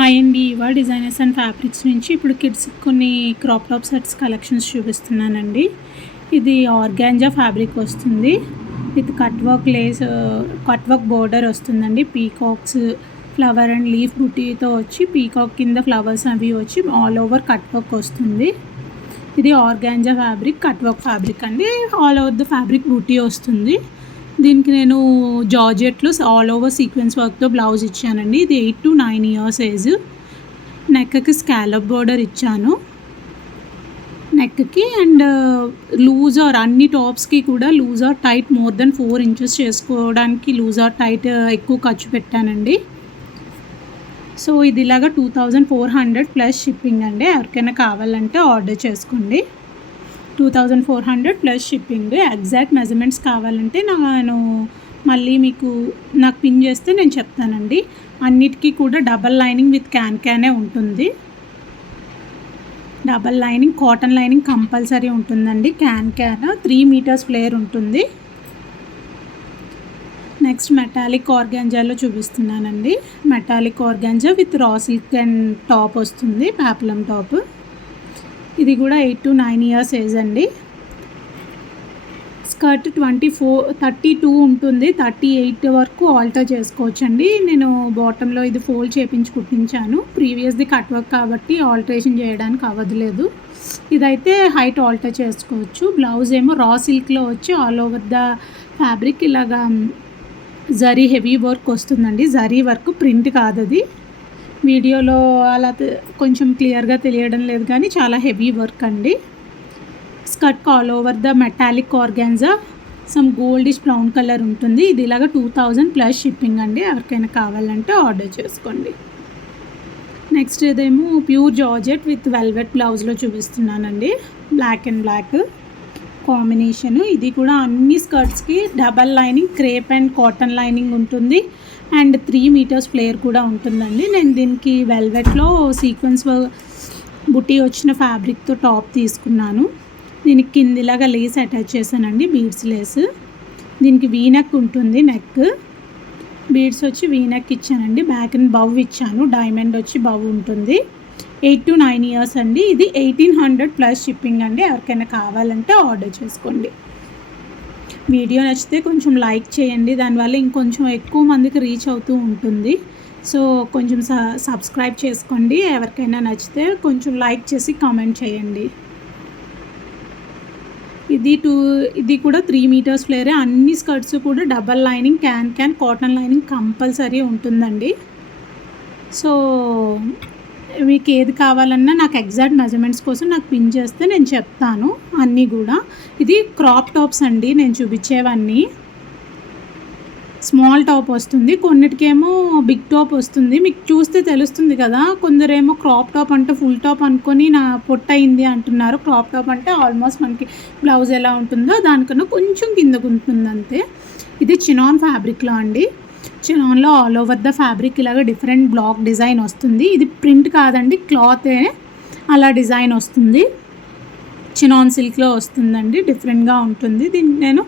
Hi అండి. ఇవాళ designers and fabrics నుంచి ఇప్పుడు కిడ్స్ కొన్ని క్రాప్ టాప్ సెట్స్ కలెక్షన్స్ చూపిస్తున్నానండి. ఇది ఆర్గాంజా ఫ్యాబ్రిక్ వస్తుంది విత్ కట్ వర్క్ బోర్డర్ వస్తుందండి. పీకాక్స్ ఫ్లవర్ అండ్ లీఫ్ బుటీతో వచ్చి పీకాక్ కింద ఫ్లవర్స్ అవి వచ్చి ఆల్ ఓవర్ కట్ వర్క్ వస్తుంది. ఇది organza fabric, cut work fabric అండి. ఆల్ ఓవర్ ద ఫ్యాబ్రిక్ బుటీ వస్తుంది. దీనికి నేను జార్జెట్లో ఆల్ ఓవర్ సీక్వెన్స్ వర్క్తో బ్లౌజ్ ఇచ్చానండి. ఇది 8 to 9 ఇయర్స్ ఏజ్. నెక్కి స్కాలప్ బోర్డర్ ఇచ్చాను నెక్కి. అండ్ లూజ్ ఆర్ అన్ని టాప్స్కి కూడా loose or tight more than 4 inches చేసుకోవడానికి లూజ్ ఆర్ టైట్ ఎక్కువ ఖర్చు పెట్టానండి. సో ఇది ఇలాగా 2400 ప్లస్ షిప్పింగ్ అండి. ఎవరికైనా కావాలంటే ఆర్డర్ చేసుకోండి. 2400 ప్లస్ షిప్పింగ్. ఎగ్జాక్ట్ మెజర్మెంట్స్ కావాలంటే నేను మళ్ళీ నాకు పిన్ చేస్తే నేను చెప్తానండి. అన్నిటికీ కూడా డబల్ లైనింగ్ విత్ క్యానే ఉంటుంది. Double lining, cotton lining compulsory ఉంటుందండి. క్యాన్ 3 meters ఫ్లేర్ ఉంటుంది. నెక్స్ట్ మెటాలిక్ ఆర్గాంజాలో చూపిస్తున్నానండి. Metallic organza with raw silk and top వస్తుంది, పాప్లం టాప్. ఇది కూడా 8 to 9 ఇయర్స్ ఏజ్ అండి. స్కర్ట్ 32 ఉంటుంది. 38 వరకు ఆల్టర్ చేసుకోవచ్చు అండి. నేను బాటంలో ఇది ఫోల్డ్ చేపించి కుట్టించాను. ప్రీవియస్ది కట్ వర్క్ కాబట్టి ఆల్టరేషన్ చేయడానికి అవ్వదులేదు. ఇదైతే హైట్ ఆల్టర్ చేసుకోవచ్చు. బ్లౌజ్ ఏమో రా సిల్క్లో వచ్చి ఆల్ ఓవర్ ద ఫ్యాబ్రిక్ ఇలాగా జరీ హెవీ వర్క్ వస్తుందండి. జరీ వర్క్, ప్రింట్ కాదు అది. వీడియోలో అలా కొంచెం క్లియర్గా తెలియడం లేదు కానీ చాలా హెవీ వర్క్ అండి. Skirt all over the metallic organza some goldish brown colour ఉంటుంది. ఇది ఇలాగా 2000 ప్లస్ షిప్పింగ్ అండి. ఎవరికైనా కావాలంటే ఆర్డర్ చేసుకోండి. నెక్స్ట్ ఇదేమో ప్యూర్ జార్జెట్ విత్ వెల్వెట్ బ్లౌజ్లో చూపిస్తున్నానండి. Black and black combination. ఇది కూడా అన్ని స్కర్ట్స్కి double lining, crepe and cotton lining ఉంటుంది. అండ్ 3 meters ఫ్లేర్ కూడా ఉంటుందండి. నేను దీనికి వెల్వెట్లో సీక్వెన్స్ బుటీ వచ్చిన ఫ్యాబ్రిక్తో టాప్ తీసుకున్నాను. దీనికి కిందిలాగా లేస్ అటాచ్ చేశానండి, బీడ్స్ లేస్. దీనికి వీనెక్ ఉంటుంది. నెక్ బీడ్స్ వచ్చి వీనెక్ ఇచ్చానండి. బ్యాక్ అండ్ బవ్ ఇచ్చాను. డైమండ్ వచ్చి బవ్ ఉంటుంది. 8 to 9 ఇయర్స్ అండి. ఇది 1800 ప్లస్ షిప్పింగ్ అండి. ఎవరికైనా కావాలంటే ఆర్డర్ చేసుకోండి. వీడియో నచ్చితే కొంచెం లైక్ చేయండి. దానివల్ల ఇంకొంచెం ఎక్కువ మందికి రీచ్ అవుతూ ఉంటుంది. సో కొంచెం సబ్స్క్రైబ్ చేసుకోండి. ఎవరికైనా నచ్చితే కొంచెం లైక్ చేసి కామెంట్ చేయండి. ఇది కూడా 3 meters ఫ్లేరే. అన్ని స్కర్ట్స్ కూడా double lining, can cotton lining compulsory ఉంటుందండి. సో మీకు ఏది కావాలన్నా నాకు ఎగ్జాక్ట్ మెజర్మెంట్స్ కోసం నాకు పిన్ చేస్తే నేను చెప్తాను అన్నీ కూడా. ఇది క్రాప్ టాప్స్ అండి. నేను చూపించేవన్నీ స్మాల్ టాప్ వస్తుంది. కొన్నిటికేమో బిగ్ టాప్ వస్తుంది. మీకు చూస్తే తెలుస్తుంది కదా. కొందరేమో క్రాప్ టాప్ అంటే ఫుల్ టాప్ అనుకొని నా పొట్ట అయింది అంటున్నారు. క్రాప్ టాప్ అంటే ఆల్మోస్ట్ మనకి బ్లౌజ్ ఎలా ఉంటుందో దానికన్నా కొంచెం కిందకు ఉంటుంది అంతే. ఇది చినాన్ ఫ్యాబ్రిక్లో అండి. చినాన్లో ఆల్ ఓవర్ ద ఫ్యాబ్రిక్ ఇలాగ డిఫరెంట్ బ్లాక్ డిజైన్ వస్తుంది. ఇది ప్రింట్ కాదండి, క్లాతే అలా డిజైన్ వస్తుంది. చినాన్ సిల్క్లో వస్తుందండి. డిఫరెంట్గా ఉంటుంది. దీనికి నేను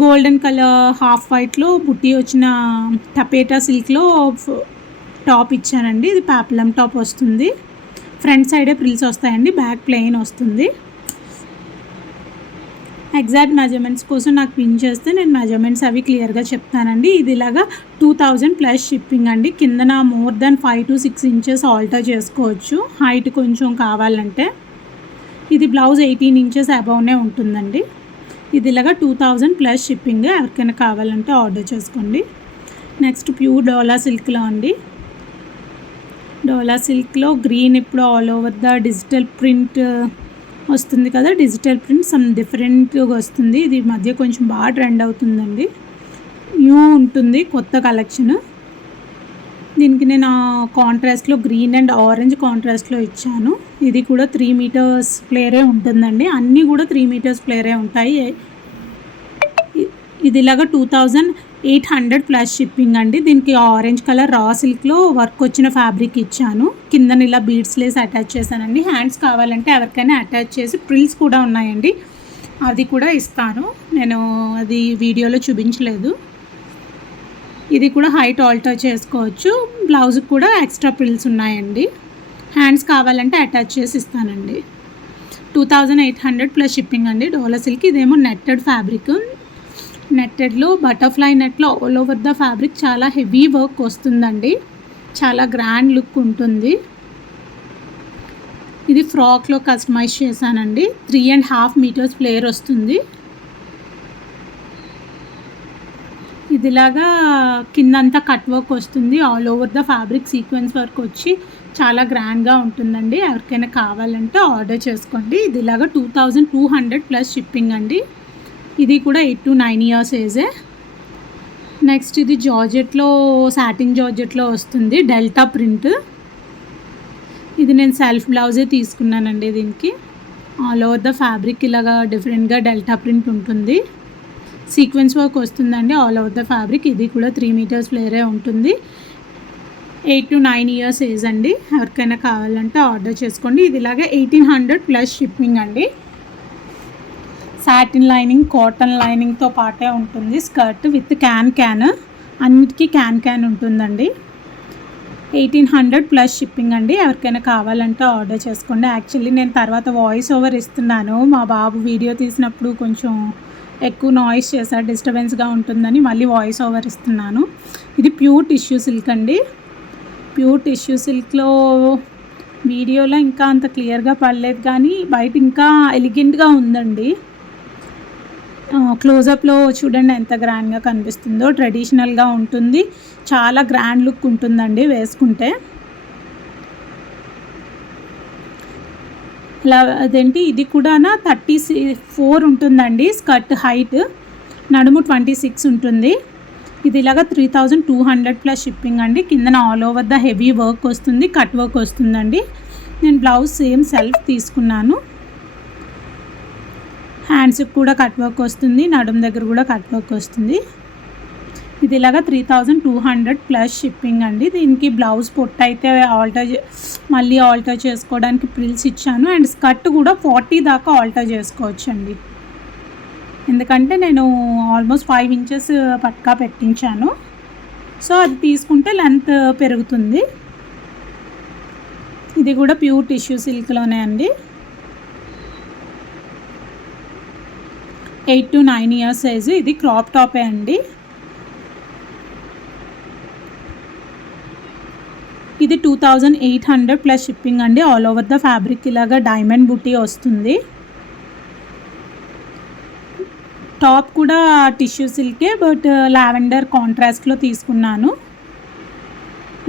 గోల్డెన్ కలర్ హాఫ్ వైట్లో బుట్టి వచ్చిన టపేటా సిల్క్లో టాప్ ఇచ్చానండి. ఇది పాప్లం టాప్ వస్తుంది. ఫ్రంట్ సైడే ప్రిల్స్ వస్తాయండి. బ్యాక్ ప్లెయిన్ వస్తుంది. ఎగ్జాక్ట్ మెజర్మెంట్స్ కోసం నాకు పిన్ చేస్తే నేను మెజర్మెంట్స్ అవి క్లియర్గా చెప్తానండి. ఇది ఇలాగా 2000 ప్లస్ షిప్పింగ్ అండి. కిందన more than 5 to 6 inches alter చేసుకోవచ్చు హైట్ కొంచెం కావాలంటే. ఇది బ్లౌజ్ 18 inches అబౌవ్నే ఉంటుందండి. ఇది ఇలాగా 2000 ప్లస్ షిప్పింగ్. ఎవరికైనా కావాలంటే ఆర్డర్ చేసుకోండి. నెక్స్ట్ ప్యూర్ డోలా సిల్క్లో అండి. డోలా సిల్క్లో గ్రీన్ ఇప్పుడు all over the digital print వస్తుంది కదా. డిజిటల్ ప్రింట్ సమ్ డిఫరెంట్గా వస్తుంది. ఇది మధ్య కొంచెం బాగా ట్రెండ్ అవుతుందండి. న్యూ ఉంటుంది, కొత్త కలెక్షన్. దీనికి నేను కాంట్రాస్ట్లో గ్రీన్ అండ్ ఆరెంజ్ కాంట్రాస్ట్లో ఇచ్చాను. ఇది కూడా 3 meters ఫ్లేరే ఉంటుందండి. అన్నీ కూడా 3 meters ఫ్లేరే ఉంటాయి. ఇది ఇలాగా 2800 ప్లస్ షిప్పింగ్ అండి. దీనికి ఆరెంజ్ కలర్ రా సిల్క్లో వర్క్ వచ్చిన ఫ్యాబ్రిక్ ఇచ్చాను. కింద ఇలా బీడ్స్ లేస్ అటాచ్ చేశానండి. హ్యాండ్స్ కావాలంటే ఎవరికైనా అటాచ్ చేసి ప్రిల్స్ కూడా ఉన్నాయండి, అది కూడా ఇస్తాను. నేను అది వీడియోలో చూపించలేదు. ఇది కూడా హైట్ ఆల్టర్ చేసుకోవచ్చు. బ్లౌజ్కి కూడా ఎక్స్ట్రా ప్రిల్స్ ఉన్నాయండి. హ్యాండ్స్ కావాలంటే అటాచ్ చేసి ఇస్తానండి. 2800 ప్లస్ షిప్పింగ్ అండి. డోలా సిల్క్. ఇదేమో నెట్టెడ్ ఫ్యాబ్రిక్. నెట్టెడ్లో బటర్ఫ్లై నెట్లో ఆల్ ఓవర్ ద ఫ్యాబ్రిక్ చాలా హెవీ వర్క్ వస్తుందండి. చాలా గ్రాండ్ లుక్ ఉంటుంది. ఇది ఫ్రాక్లో కస్టమైజ్ చేశానండి. 3.5 మీటర్స్ ఫ్లేర్ వస్తుంది. ఇదిలాగా కిందంతా కట్ వర్క్ వస్తుంది. All over the fabric sequence work వచ్చి చాలా గ్రాండ్గా ఉంటుందండి. ఎవరికైనా కావాలంటే ఆర్డర్ చేసుకోండి. ఇదిలాగా 2200 ప్లస్ షిప్పింగ్ అండి. ఇది కూడా 8 to 9 ఇయర్స్ ఏజే. నెక్స్ట్ ఇది జార్జెట్లో, సాటిన్ జార్జెట్లో వస్తుంది. Delta print. ఇది నేను సెల్ఫ్ బ్లౌజే తీసుకున్నానండి. దీనికి ఆల్ ఓవర్ ద ఫ్యాబ్రిక్ ఇలాగా డిఫరెంట్గా డెల్టా ప్రింట్ ఉంటుంది. సీక్వెన్స్ వర్క్ వస్తుందండి ఆల్ ఓవర్ ద ఫ్యాబ్రిక్. ఇది కూడా 3 మీటర్స్ ఫ్లేరే ఉంటుంది. 8 to 9 ఇయర్స్ ఏజ్ అండి. ఎవరికైనా కావాలంటే ఆర్డర్ చేసుకోండి. ఇది ఇలాగే 1800 ప్లస్ షిప్పింగ్ అండి. సాటిన్ లైనింగ్, కాటన్ లైనింగ్తో పాటే ఉంటుంది. స్కర్ట్ విత్ క్యాన్ అన్నిటికీ క్యాన్ ఉంటుందండి. 1800 ప్లస్ షిప్పింగ్ అండి. ఎవరికైనా కావాలంటే ఆర్డర్ చేసుకోండి. యాక్చువల్లీ నేను తర్వాత వాయిస్ ఓవర్ ఇస్తున్నాను. మా బాబు వీడియో తీసినప్పుడు కొంచెం ఎక్కువ నాయిస్ చేశారు, డిస్టర్బెన్స్గా ఉంటుందని మళ్ళీ వాయిస్ ఓవర్ ఇస్తున్నాను. ఇది ప్యూర్ టిష్యూ సిల్క్ అండి. ప్యూర్ టిష్యూ సిల్క్లో వీడియోలో ఇంకా అంత క్లియర్గా పడలేదు, కానీ బయట ఇంకా ఎలిగెంట్గా ఉందండి. క్లోజప్లో చూడండి ఎంత గ్రాండ్గా కనిపిస్తుందో. ట్రెడిషనల్గా ఉంటుంది. చాలా గ్రాండ్ లుక్ ఉంటుందండి వేసుకుంటే. ఇలా అదేంటి, ఇది కూడా 34 ఉంటుందండి స్కర్ట్ హైట్. నడుము 26 ఉంటుంది. ఇది ఇలాగా 3200 ప్లస్ షిప్పింగ్ అండి. కిందన all over the heavy work వస్తుంది, కట్ వర్క్ వస్తుందండి. నేను బ్లౌజ్ సేమ్ సెల్ఫ్ తీసుకున్నాను. హ్యాండ్స్కి కూడా కట్ వర్క్ వస్తుంది, నడుము దగ్గర కూడా కట్ వర్క్ వస్తుంది. ఇది ఇలాగా 3200 ప్లస్ షిప్పింగ్ అండి. దీనికి బ్లౌజ్ పొట్టు అయితే మళ్ళీ ఆల్టర్ చేసుకోవడానికి ప్రిల్స్ ఇచ్చాను. అండ్ స్కర్ట్ కూడా 40 దాకా ఆల్టర్ చేసుకోవచ్చు అండి. ఎందుకంటే నేను ఆల్మోస్ట్ 5 ఇంచెస్ పక్కా పెట్టించాను. సో అది తీసుకుంటే లెంత్ పెరుగుతుంది. ఇది కూడా ప్యూర్ టిష్యూ సిల్క్లోనే అండి. 8 to 9 ఇయర్స్ సైజు. ఇది క్రాప్ టాపే అండి. ఇది 2800 ప్లస్ షిప్పింగ్ అండి. ఆల్ ఓవర్ ద ఫ్యాబ్రిక్ ఇలాగా డైమండ్ బుట్టి వస్తుంది. టాప్ కూడా టిష్యూ సిల్కే, బట్ లావెండర్ కాంట్రాస్ట్లో తీసుకున్నాను.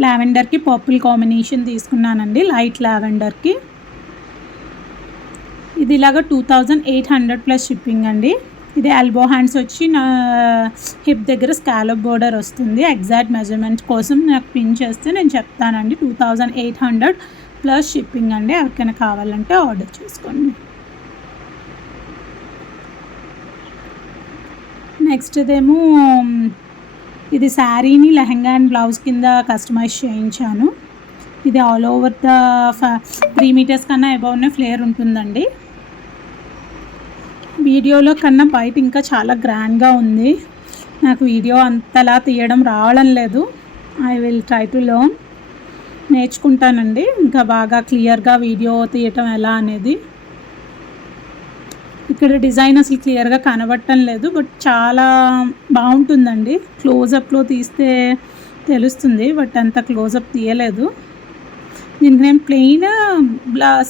లావెండర్కి పర్పుల్ కాంబినేషన్ తీసుకున్నానండి, లైట్ లావెండర్కి. ఇది ఇలాగ 2800 ప్లస్ షిప్పింగ్ అండి. ఇది ఎల్బో హ్యాండ్స్ వచ్చి నా హిప్ దగ్గర స్కాలప్ బోర్డర్ వస్తుంది. ఎగ్జాక్ట్ మెజర్మెంట్ కోసం నాకు పిన్ చేస్తే నేను చెప్తానండి. 2800 ప్లస్ షిప్పింగ్ అండి. ఎవరికైనా కావాలంటే ఆర్డర్ చేసుకోండి. నెక్స్ట్ ఇదేమో ఇది శారీని లెహంగా అండ్ బ్లౌజ్ కింద కస్టమైజ్ చేయించాను. ఇది ఆల్ ఓవర్ ద 3 మీటర్స్ కన్నా అబౌవ్నే ఫ్లేర్ ఉంటుందండి. వీడియోలో కన్నా బయట ఇంకా చాలా గ్రాండ్గా ఉంది. నాకు వీడియో అంతలా తీయడం రావడం లేదు. I will try to learn. నేర్చుకుంటానండి ఇంకా బాగా క్లియర్గా వీడియో తీయటం ఎలా అనేది. ఇక్కడ డిజైన్ అసలు క్లియర్గా కనబడటం లేదు, బట్ చాలా బాగుంటుందండి. క్లోజప్లో తీస్తే తెలుస్తుంది, బట్ అంత క్లోజప్ తీయలేదు. దీనికి నేను ప్లెయిన్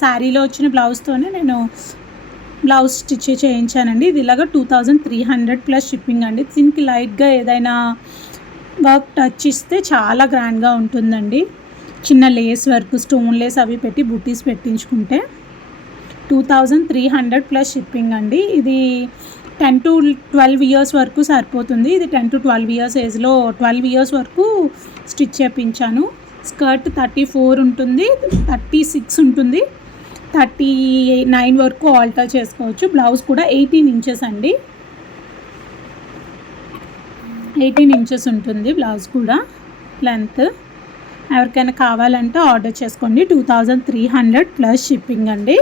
శారీలో వచ్చిన బ్లౌజ్తోనే నేను బ్లౌజ్ స్టిచ్ చేయించానండి. ఇది ఇలాగ 2300 ప్లస్ షిప్పింగ్ అండి. దీనికి లైట్గా ఏదైనా వర్క్ టచ్ ఇస్తే చాలా గ్రాండ్గా ఉంటుందండి. చిన్న లేస్ వర్క్, స్టోన్ లేస్ అవి పెట్టి బుటీస్ పెట్టించుకుంటే 2300 ప్లస్ షిప్పింగ్ అండి. ఇది 10 to 12 ఇయర్స్ వరకు సరిపోతుంది. ఇది 10 to 12 ఇయర్స్ ఏజ్లో 12 ఇయర్స్ వరకు స్టిచ్ చేయించాను. స్కర్ట్ 34 ఉంటుంది, 36 ఉంటుంది, 39 వరకు ఆల్టర్ చేసుకోవచ్చు. బ్లౌజ్ కూడా 18 ఇంచెస్ అండి. 18 ఇంచెస్ ఉంటుంది బ్లౌజ్ కూడా లెంత్. ఎవరికైనా కావాలంటే ఆర్డర్ చేసుకోండి. 2300 ప్లస్ షిప్పింగ్ అండి.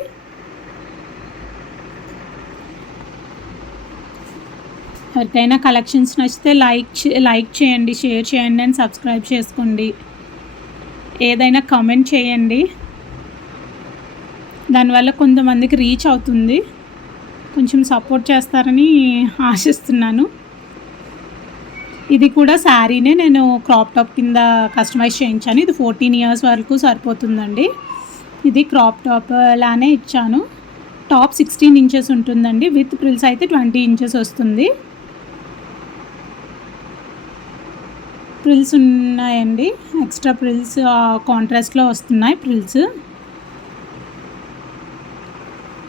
ఎవరికైనా కలెక్షన్స్ నచ్చితే లైక్ చేయండి, షేర్ చేయండి అండ్ సబ్స్క్రైబ్ చేసుకోండి. ఏదైనా కామెంట్ చేయండి, దానివల్ల కొంతమందికి రీచ్ అవుతుంది. కొంచెం సపోర్ట్ చేస్తారని ఆశిస్తున్నాను. ఇది కూడా శారీనే నేను క్రాప్ టాప్ కింద కస్టమైజ్ చేయించాను. ఇది 14 ఇయర్స్ వరకు సరిపోతుందండి. ఇది క్రాప్ టాప్ లానే ఇచ్చాను. టాప్ 16 ఇంచెస్ ఉంటుందండి. విత్ ప్రిల్స్ అయితే 20 ఇంచెస్ వస్తుంది. ప్రిల్స్ ఉన్నాయండి, ఎక్స్ట్రా ప్రిల్స్ కాంట్రాస్ట్లో వస్తున్నాయి ప్రిల్స్.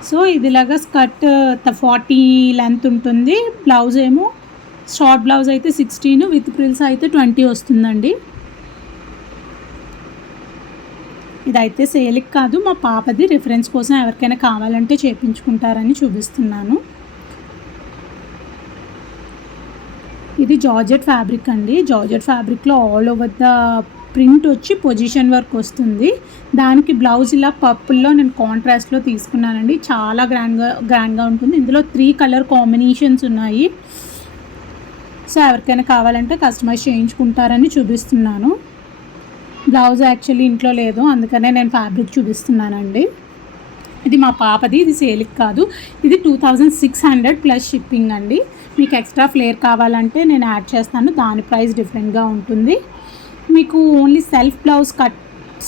సో ఇదిలాగా స్కర్ట్ 40 లెంత్ ఉంటుంది. బ్లౌజ్ ఏమో షార్ట్ బ్లౌజ్ అయితే 16, విత్ ప్రిల్స్ అయితే 20 వస్తుందండి. ఇదైతే సేల్కి కాదు, మా పాపది రిఫరెన్స్ కోసం ఎవరికైనా కావాలంటే చేయించుకుంటారని చూపిస్తున్నాను. ఇది జార్జెట్ ఫ్యాబ్రిక్ అండి. జార్జెట్ ఫ్యాబ్రిక్లో ఆల్ ఓవర్ ద ప్రింట్ వచ్చి పొజిషన్ వర్క్ వస్తుంది. దానికి బ్లౌజ్ ఇలా పర్పుల్లో నేను కాంట్రాస్ట్లో తీసుకున్నానండి. చాలా గ్రాండ్గా ఉంటుంది. ఇందులో 3 కలర్ కాంబినేషన్స్ ఉన్నాయి. సో ఎవరికైనా కావాలంటే కస్టమైజ్ చేయించుకుంటారని చూపిస్తున్నాను. బ్లౌజ్ యాక్చువల్లీ ఇంట్లో లేదు, అందుకనే నేను ఫ్యాబ్రిక్ చూపిస్తున్నానండి. ఇది మా పాపది, ఇది సేల్కి కాదు. ఇది 2600 ప్లస్ షిప్పింగ్ అండి. మీకు ఎక్స్ట్రా ఫ్లేర్ కావాలంటే నేను యాడ్ చేస్తాను, దాని ప్రైస్ డిఫరెంట్గా ఉంటుంది. మీకు only self blouse cut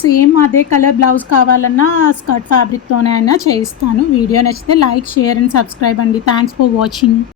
same అదే కలర్ బ్లౌజ్ కావాలన్నా స్కర్ట్ ఫ్యాబ్రిక్తోనే అయినా చేయిస్తాను. వీడియో నచ్చితే లైక్, షేర్ అండ్ సబ్స్క్రైబ్ అండి. Thanks for watching.